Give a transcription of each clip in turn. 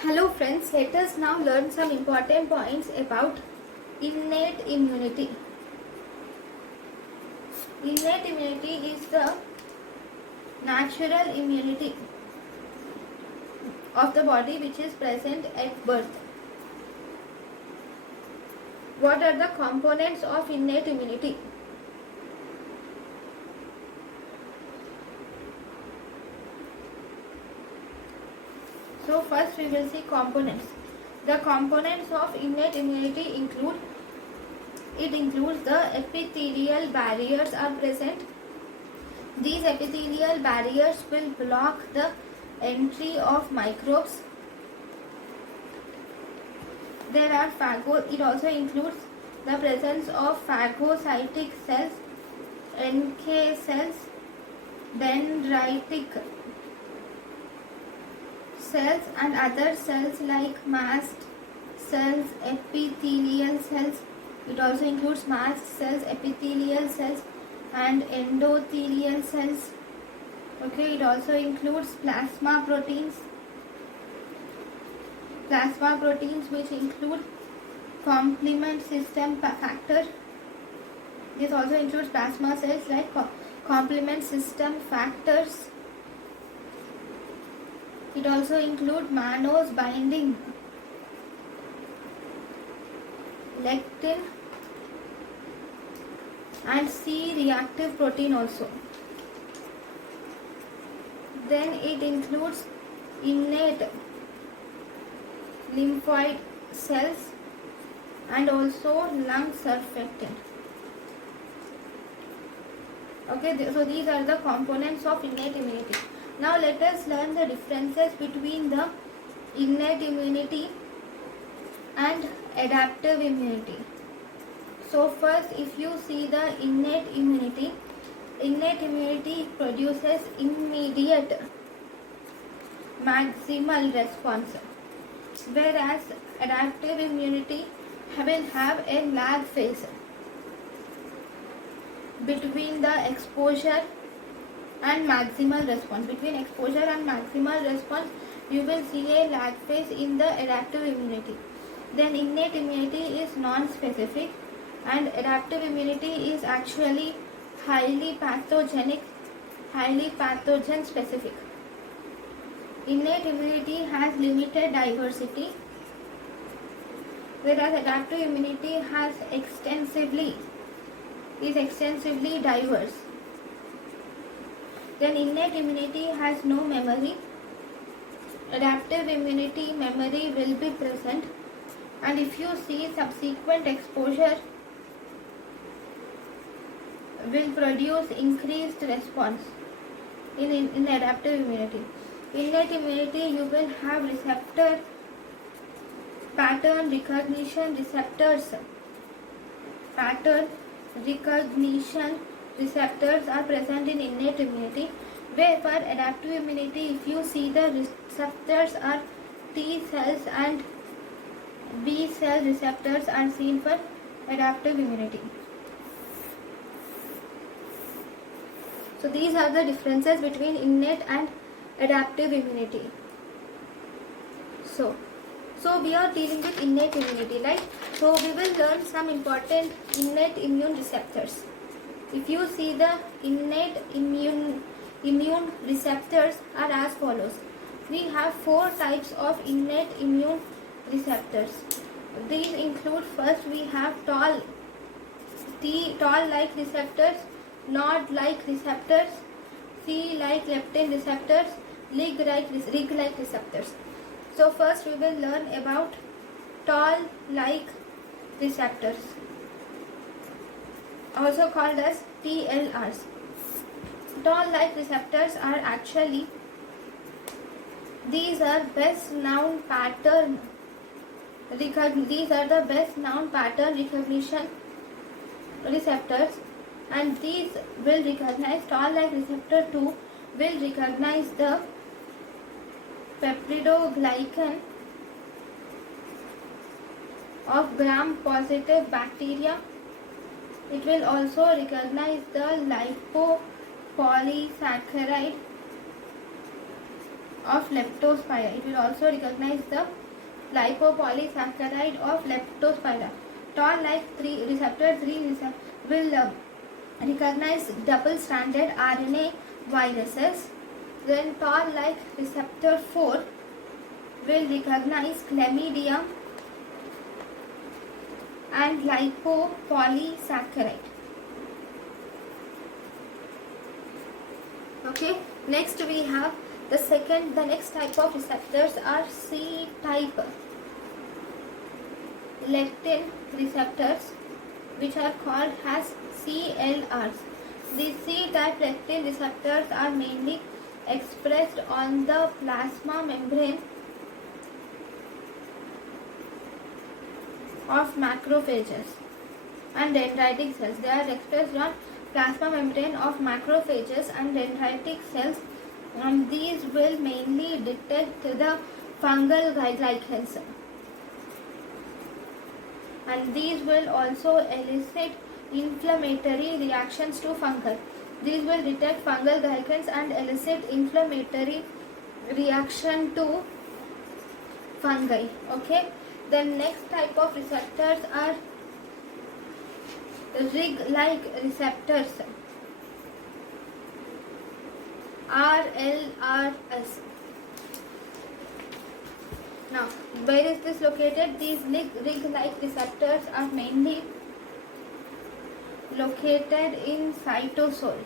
Hello friends, let us now learn some important points about innate immunity. Innate immunity is the natural immunity of the body which is present at birth. What are the components of innate immunity? So first we will see components. The components of innate immunity includes the epithelial barriers are present. These epithelial barriers will block the entry of microbes. It also includes the presence of phagocytic cells, NK cells, dendritic cells and other cells like mast cells, epithelial cells. It also includes mast cells, epithelial cells and endothelial cells. Okay, it also includes plasma proteins which include complement system factor. This also includes plasma cells like complement system factors. It also includes mannose binding, lectin and C-reactive protein also. Then it includes innate lymphoid cells and also lung surfactant. Okay, so these are the components of innate immunity. Now let us learn the differences between the innate immunity and adaptive immunity. So first, if you see the innate immunity produces immediate maximal response, whereas adaptive immunity will have a lag phase between the exposure and maximal response. Between exposure and maximal response, you will see a lag phase in the adaptive immunity. Then innate immunity is non-specific and adaptive immunity is actually highly pathogen specific. Innate immunity has limited diversity, whereas adaptive immunity has extensively diverse. Then innate immunity has no memory. Adaptive immunity memory will be present, and if you see subsequent exposure will produce increased response in adaptive immunity. Innate immunity, you will have receptor pattern recognition receptors. Pattern recognition receptors are present in innate immunity, where for adaptive immunity, if you see the receptors are T cells and B cell receptors are seen for adaptive immunity. So these are the differences between innate and adaptive immunity. So we are dealing with innate immunity, right? So we will learn some important innate immune receptors. If you see the innate immune receptors are as follows. We have 4 types of innate immune receptors. These include, first we have toll-like receptors, nod-like receptors, C-like leptin receptors, rig-like receptors. So first we will learn about toll-like receptors, also called as TLRs. Toll-like receptors are actually, these are the best known pattern recognition receptors, and these will recognize, toll-like receptor 2 will recognize the peptidoglycan of gram-positive bacteria. It will also recognize the lipopolysaccharide of leptospira. It will also recognize the lipopolysaccharide of leptospira. Toll-like receptor 3 will recognize double-stranded RNA viruses. Then Toll-like receptor 4 will recognize chlamydia and lipopolysaccharide. Okay, next we have the next type of receptors are C-type lectin receptors, which are called as CLRs. These C-type lectin receptors are mainly expressed on the plasma membrane of macrophages and dendritic cells. They are expressed on plasma membrane of macrophages and dendritic cells, and these will mainly detect the fungal glycans, and these will also elicit inflammatory reactions to fungal. These will detect fungal glycans and elicit inflammatory reaction to fungi. Okay. The next type of receptors are Rig-like receptors, RLRs. Now, where is this located? These Rig-like receptors are mainly located in cytosol,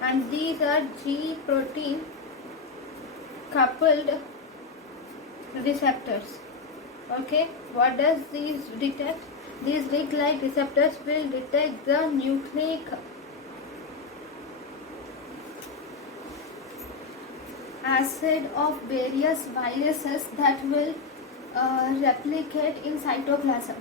and these are G protein coupled receptors. Okay, what does these detect? These Rig-like receptors will detect the nucleic acid of various viruses that will replicate in cytoplasm.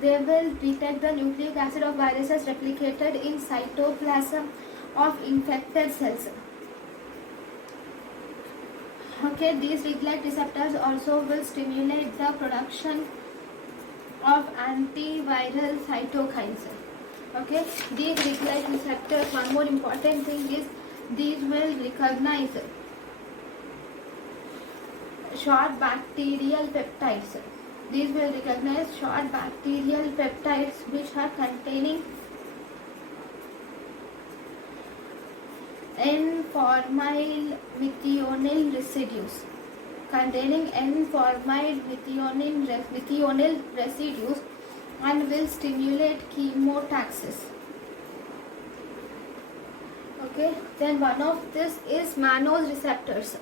They will detect the nucleic acid of viruses replicated in cytoplasm of infected cells. Okay, these Rig-like receptors also will stimulate the production of antiviral cytokines. Okay, these Rig-like receptors, one more important thing is these will recognize short bacterial peptides. These will recognize short bacterial peptides which are containing N-formyl methionine residues. Methionine residues and will stimulate chemotaxis. Okay, then one of this is mannose receptors.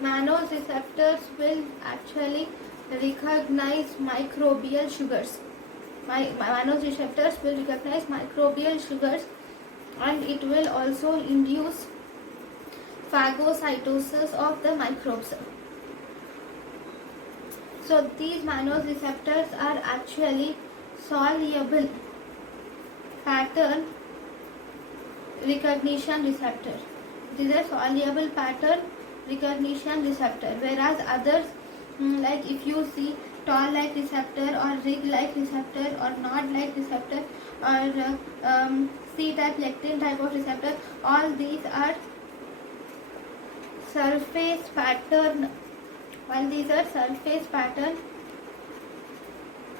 Mannose receptors will actually recognize microbial sugars. Mannose receptors will recognize microbial sugars, and it will also induce phagocytosis of the microbes. So these mannose receptors are actually soluble pattern recognition receptor. These are soluble pattern recognition receptor, whereas others, like if you see Toll-like receptor or Rig-like receptor or Nod-like receptor or C-type lectin type of receptor, all these are surface pattern. While these are surface pattern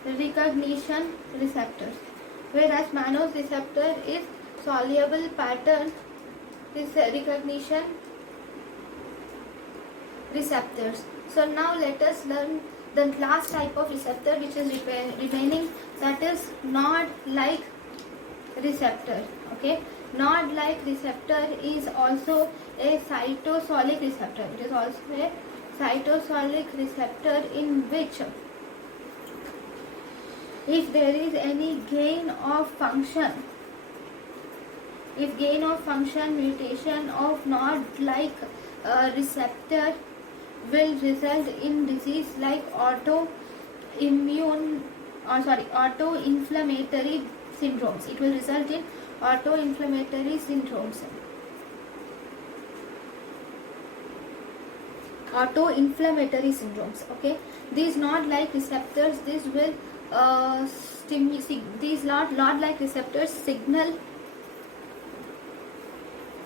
recognition receptors, whereas mannose receptor is soluble pattern recognition receptors. So now let us learn the last type of receptor which is remaining, that is Nod-like receptor. Okay, Nod-like receptor is also a cytosolic receptor. It is also a cytosolic receptor in which, if there is any gain of function, if gain of function mutation of Nod-like receptor will result in disease like autoinflammatory syndromes. It will result in autoinflammatory syndromes. Autoinflammatory syndromes. Okay, these Nod-like receptors, this will these Nod-like receptors signal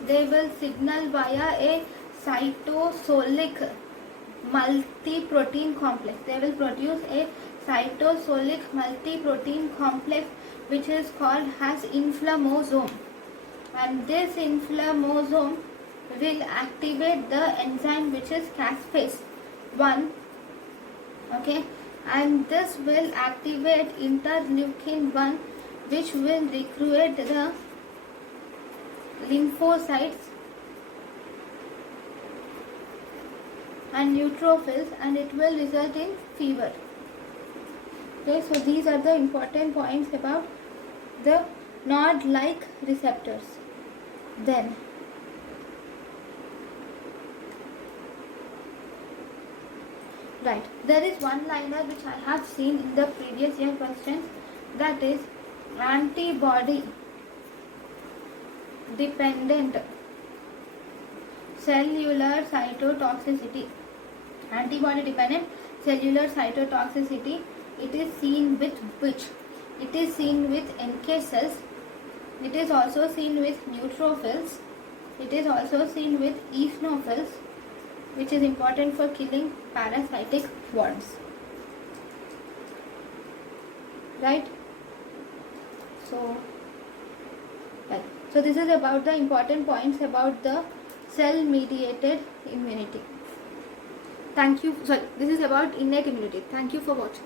they will signal via a cytosolic multi-protein complex. They will produce a cytosolic multi-protein complex which is called as inflammasome, and this inflammasome will activate the enzyme which is caspase 1. Okay, and this will activate interleukin 1 which will recruit the lymphocytes and neutrophils, and it will result in fever. Okay, so these are the important points about the NOD-like receptors. Then right, there is one liner which I have seen in the previous year questions, that is antibody dependent cellular cytotoxicity. Antibody dependent cellular cytotoxicity, it is seen with which? It is seen with NK cells, it is also seen with neutrophils, it is also seen with eosinophils, which is important for killing parasitic worms. Right? So this is about the important points about the cell mediated immunity. Thank you. Sorry, this is about innate immunity. Thank you for watching.